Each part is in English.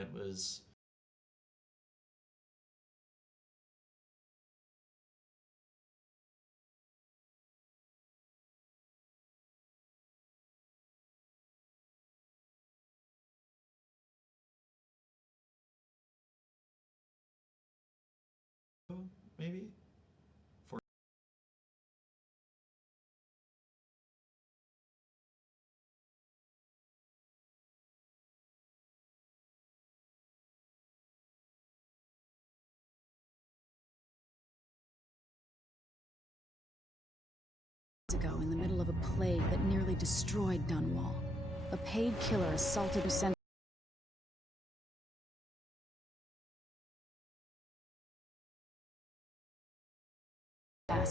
It was maybe for ago in the middle of a plague that nearly destroyed Dunwall. A paid killer assaulted a center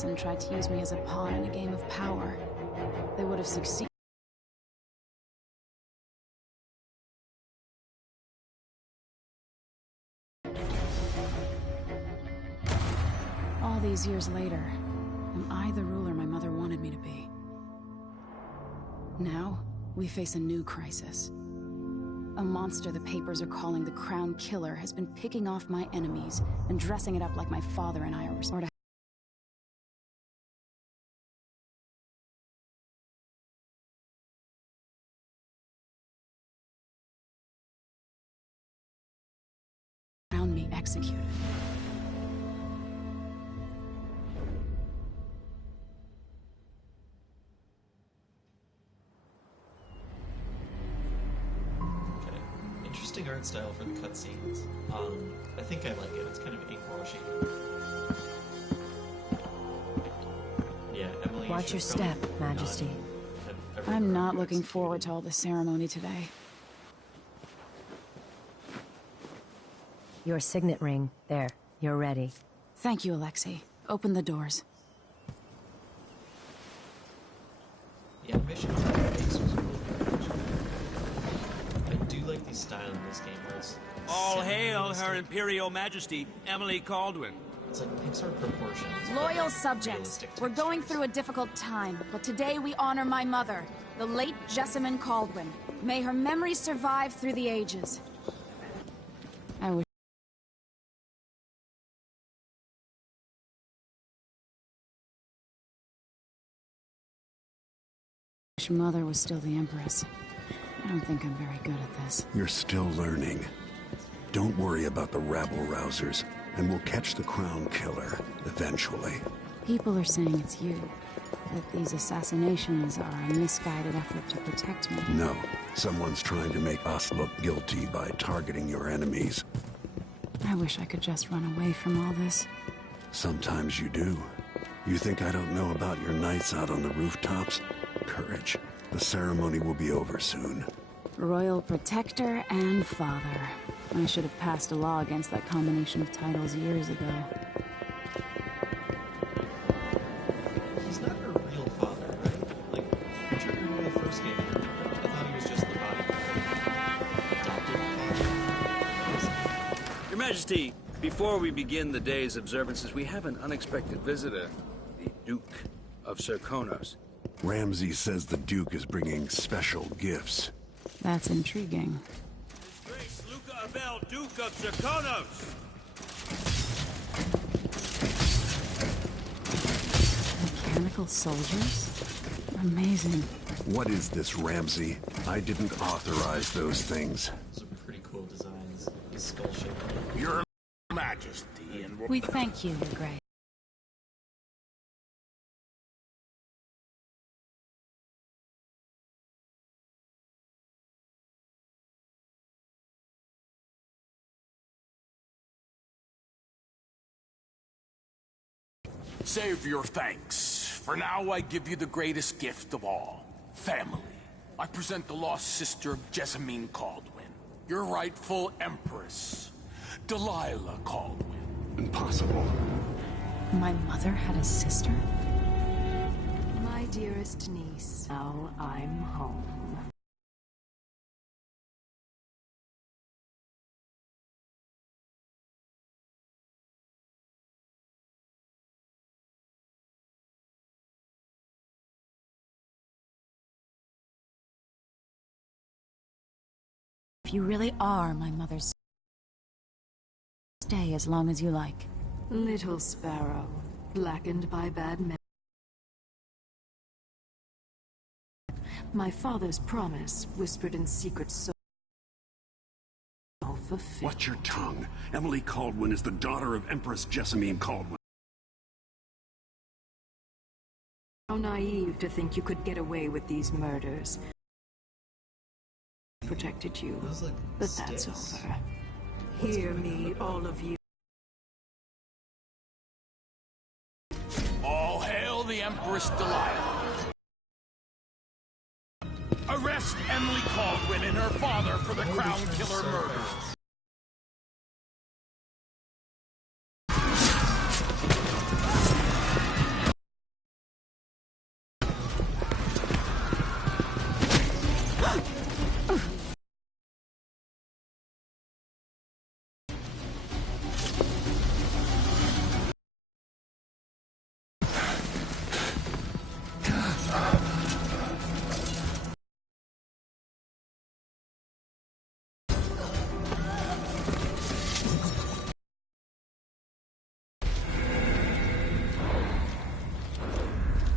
and tried to use me as a pawn in a game of power. They would have succeeded. All these years later, am I the ruler my mother wanted me to be? Now, we face a new crisis. A monster the papers are calling the Crown Killer has been picking off my enemies and dressing it up like my father and I are responsible. Found me executed. Interesting art style for the cutscenes. I think I like it. It's kind of ink-washy. Yeah, Emily. Watch your step, Majesty. I'm not looking forward to all the ceremony today. Your signet ring. There. You're ready. Thank you, Alexei. Open the doors. The animation on her face was really good. I do like the style in this game where it's all hail Her Imperial Majesty, Emily Caldwin. It's like Pixar proportions. Loyal subjects, we're going through a difficult time, but today we honor my mother, the late Jessamine Caldwin. May her memory survive through the ages. I wish Mother was still the Empress. I don't think I'm very good at this. You're still learning. Don't worry about the rabble-rousers, and we'll catch the Crown Killer, eventually. People are saying it's you. That these assassinations are a misguided effort to protect me. No. Someone's trying to make us look guilty by targeting your enemies. I wish I could just run away from all this. Sometimes you do. You think I don't know about your nights out on the rooftops? Courage. The ceremony will be over soon. Royal Protector and Father. I should have passed a law against that combination of titles years ago. He's not her real father, right? Like, Richard in the first game, I thought he was just the bodyguard. Adopted father. Your Majesty, before we begin the day's observances, we have an unexpected visitor, the Duke of Serkonos. Ramsey says the Duke is bringing special gifts. That's intriguing. His Grace Luca Abel, Duke of Serkonos! Mechanical soldiers? Amazing. What is this, Ramsey? I didn't authorize those things. Those are pretty cool designs. His skull shape. Your Majesty and... We thank you, Your Grace. Save your thanks. For now, I give you the greatest gift of all. Family. I present the lost sister of Jessamine Caldwin. Your rightful Empress. Delilah Caldwin. Impossible. My mother had a sister? My dearest niece. Now I'm home. If you really are my mother's stay as long as you like. Little sparrow, blackened by bad men. My father's promise, whispered in secret so fulfilled. Watch your tongue. Emily Caldwin is the daughter of Empress Jessamine Caldwin. How naive to think you could get away with these murders. Protected you, Those like but that's sticks. over. Hear me, all of you. All hail the Empress Delilah. Arrest Emily Caldwin and her father for the Crown Killer murders.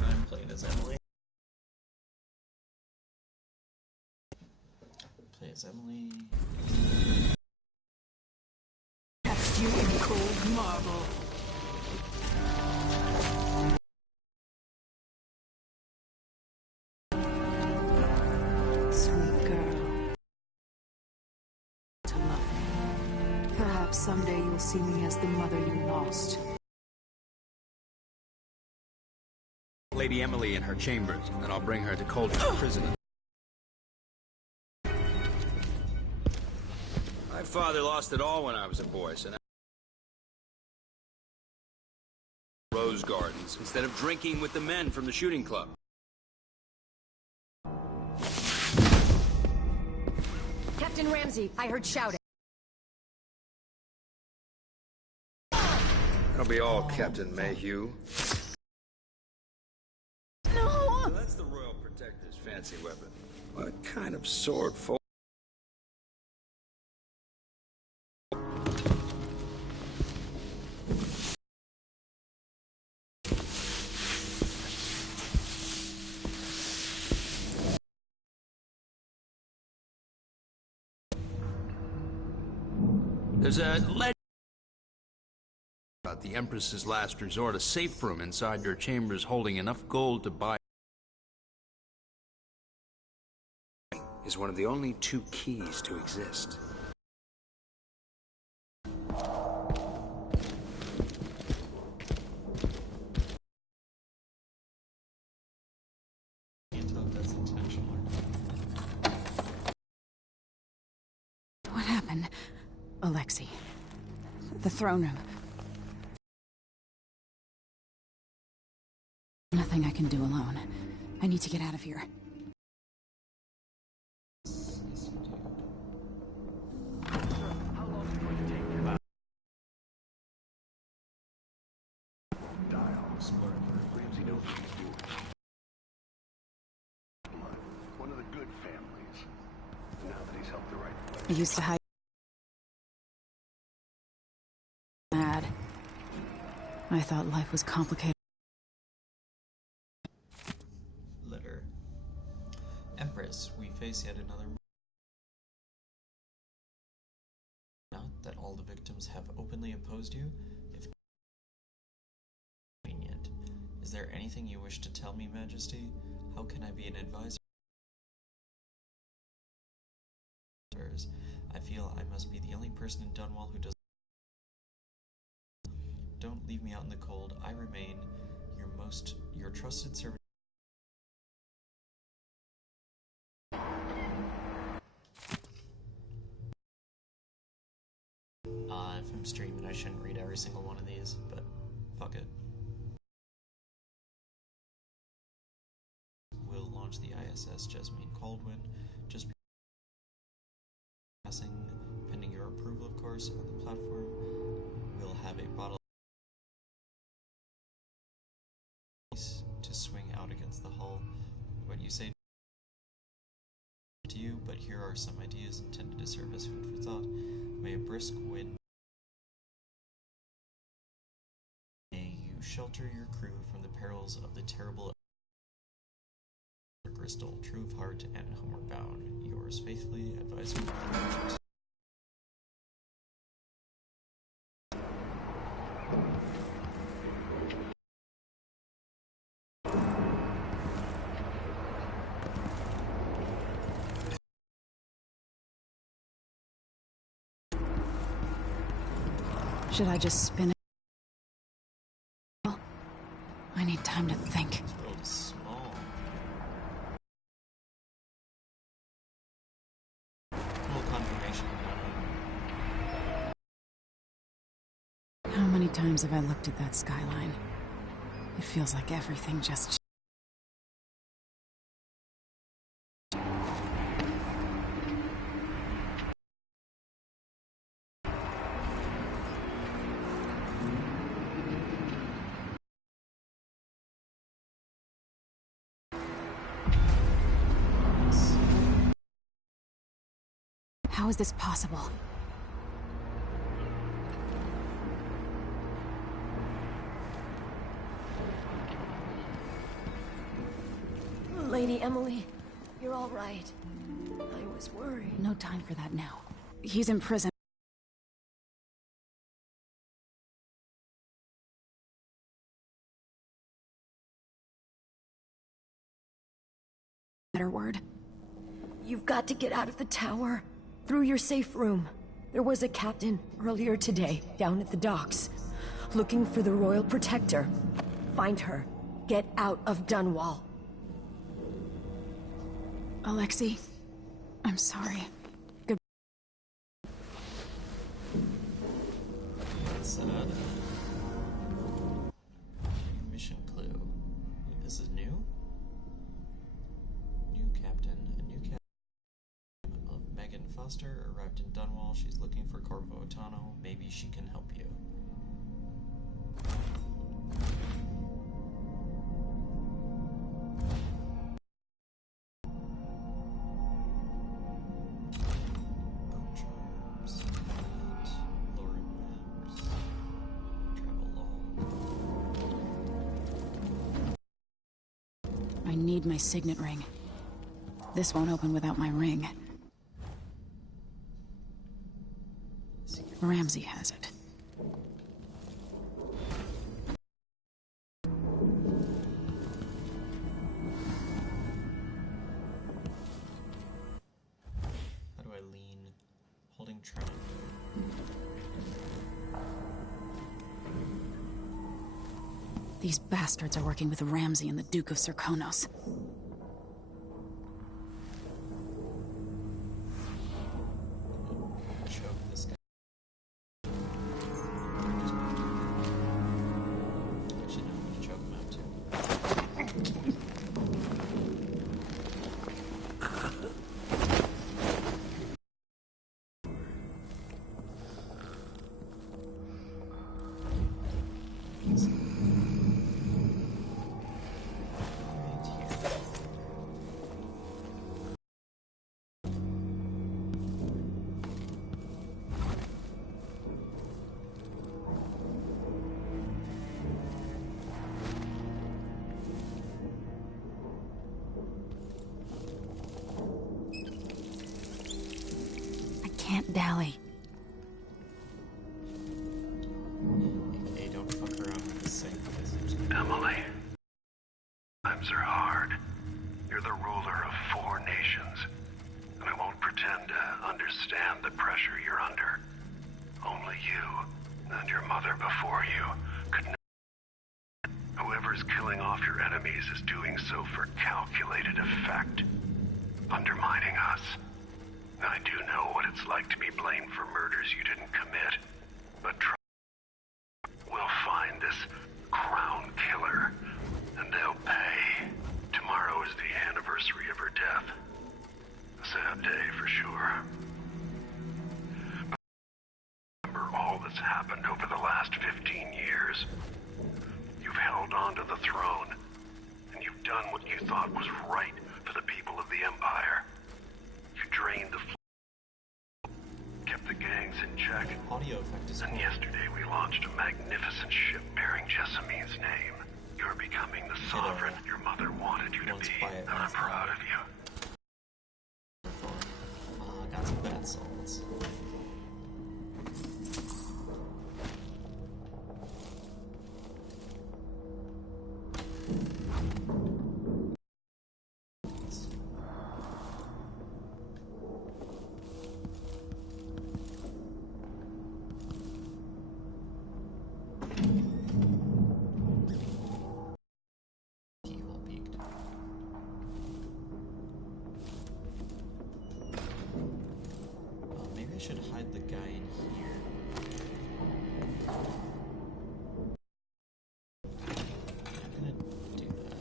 I'm playing as Emily. Play as Emily. Cast you in cold marble. Sweet girl. To love me. Perhaps someday you'll see me as the mother you lost. Lady Emily in her chambers, and I'll bring her to Cauldron Prison. My father lost it all when I was a boy, so now Rose Gardens instead of drinking with the men from the shooting club. Captain Ramsey, I heard shouting. That'll be all, Captain Mayhew. No! So that's the Royal Protector's fancy weapon. What kind of sword for? There's a legend about the Empress's last resort, a safe room inside your chambers holding enough gold to buy is one of the only two keys to exist. Can't tell if that's intentional or not. What happened? Alexei. The throne room. Nothing I can do alone. I need to get out of here. One of the good families. Now that he's helped the right way. I used to hide. Mad. I thought life was complicated. Letter. Empress, we face yet another. Not that all the victims have openly opposed you, if convenient. Is there anything you wish to tell me, Majesty? How can I be an advisor? I feel I must be the only person in Dunwall who does. Don't leave me out in the cold. I remain your trusted servant. If I'm streaming, I shouldn't read every single one of these, but fuck it. We'll launch the ISS Jessamine Caldwin, just passing, pending your approval, of course, on the platform. We'll have a bottle to swing out against the hull. What you say to you, but here are some ideas intended to serve as food for thought. May a brisk wind shelter your crew from the perils of the terrible Crystal, true of heart and homeward bound. Yours faithfully, Advisor. Should I just spin it? I need time to think. This world is small. Full confirmation. How many times have I looked at that skyline? It feels like everything just... How is this possible? Lady Emily, you're all right. I was worried. No time for that now. He's in prison. Better word. You've got to get out of the tower. Through your safe room. There was a captain earlier today, down at the docks, looking for the Royal Protector. Find her. Get out of Dunwall. Alexei, I'm sorry. Good. Mission clue. This is new? New captain. A new captain of Megan Foster arrived in Dunwall. She's looking for Corvo Otano. Maybe she can help you. I need my signet ring. This won't open without my ring. Ramsey has it. How do I lean? Holding trim. These bastards are working with Ramsey and the Duke of Serkonos. Choke this guy. I should know how to choke him out too. Can't dally. Hey, don't fuck around with the sink. Emily, times are hard. You're the ruler of 4 nations, and I won't pretend to understand the pressure you're under. Only you and your mother before you could know. Whoever's killing off your enemies is doing so for calculated effect, undermining us. I do know what it's like to be blamed for murders you didn't commit, but we'll find this crown killer, and they'll pay. Tomorrow is the anniversary of her death. A sad day for sure. But remember all that's happened over the last 15 years. You've held on to the throne, and you've done what you thought was right for the people of the Empire. You drained the kept the gangs in check. Audio effect is And cool. yesterday we launched a magnificent ship bearing Jessamine's name. You're becoming the sovereign your mother wanted you to be, and I'm proud of you. Got some bad souls. Maybe I should hide the guy in here. I'm gonna do that.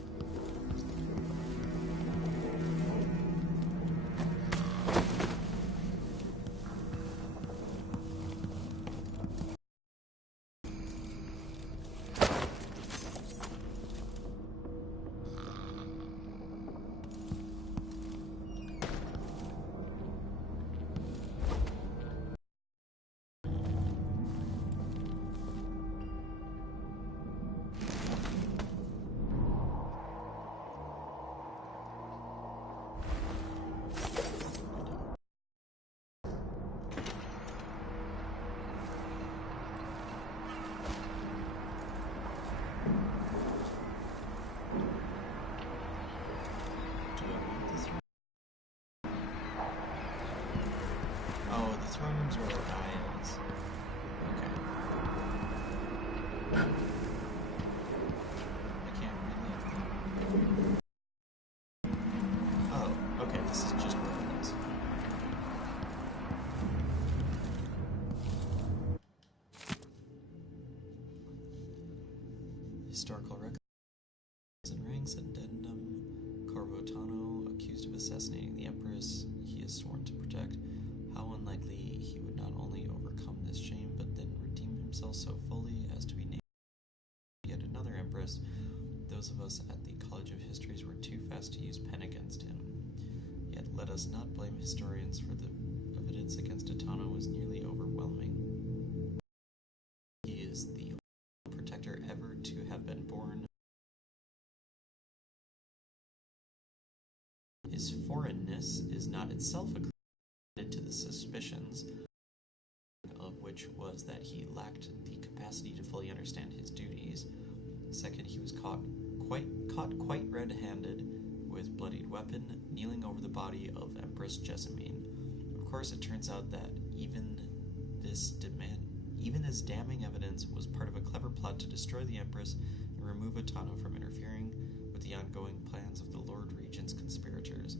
Do I want the throne? Oh, the throne room's where the guy is. Okay. I can't really. Oh, okay, this is just where it is. Historical records and ranks addendum. Corvotano, accused of assassinating the Empress he is sworn to protect. How unlikely he would not only overcome this shame, but then redeem himself so fully as to be named yet another Empress. Those of us at the College of Histories were too fast to use pen against him. Yet let us not blame historians, for the evidence against Atano was nearly overwhelming. He is the only protector ever to have been born. His foreignness is not itself accredited to the suspicions, of which was that he lacked the capacity to fully understand his duties. Second, he was caught quite red-handed, with bloodied weapon, kneeling over the body of Empress Jessamine. Of course, it turns out that even this damning evidence was part of a clever plot to destroy the Empress and remove Atano from interfering with the ongoing plans of the Lord Regent's conspirators.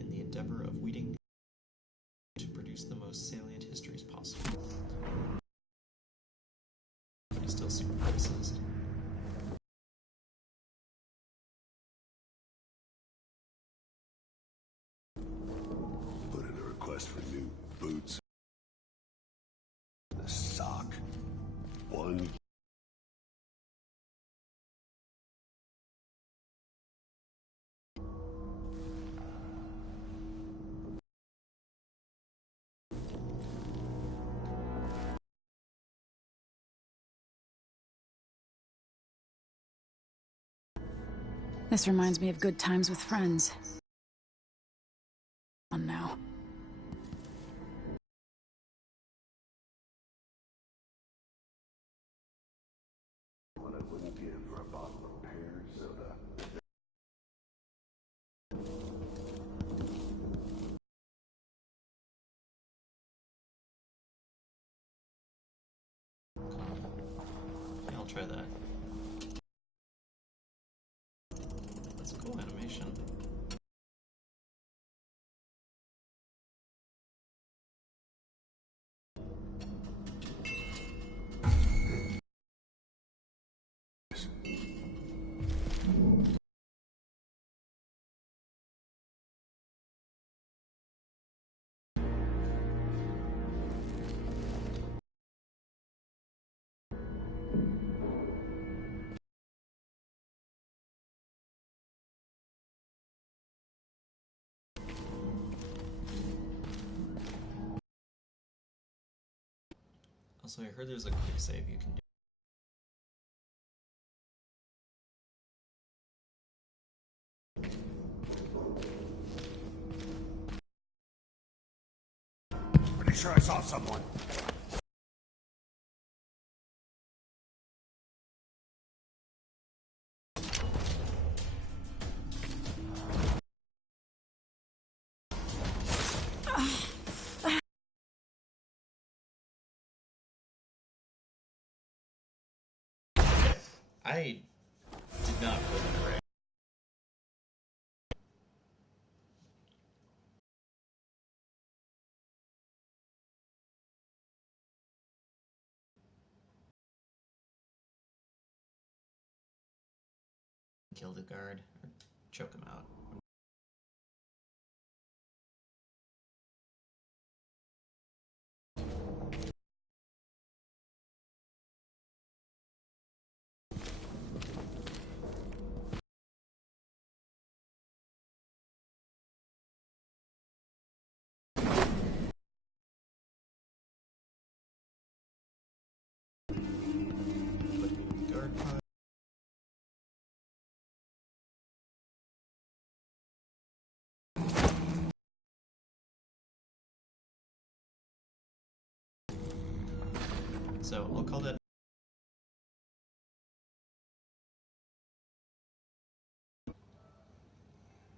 In the endeavor of weeding to produce the most salient histories possible. But he's still super racist. Put in a request for new boots. A sock. One. This reminds me of good times with friends. On now. One I wouldn't give for a bottle of pear soda. Yeah, I'll try that. That's a cool animation. Also, I heard there's a quick save you can do. Pretty sure I saw someone. I did not put it right. Kill the guard or choke him out. Put me in the guard pod. So I'll call that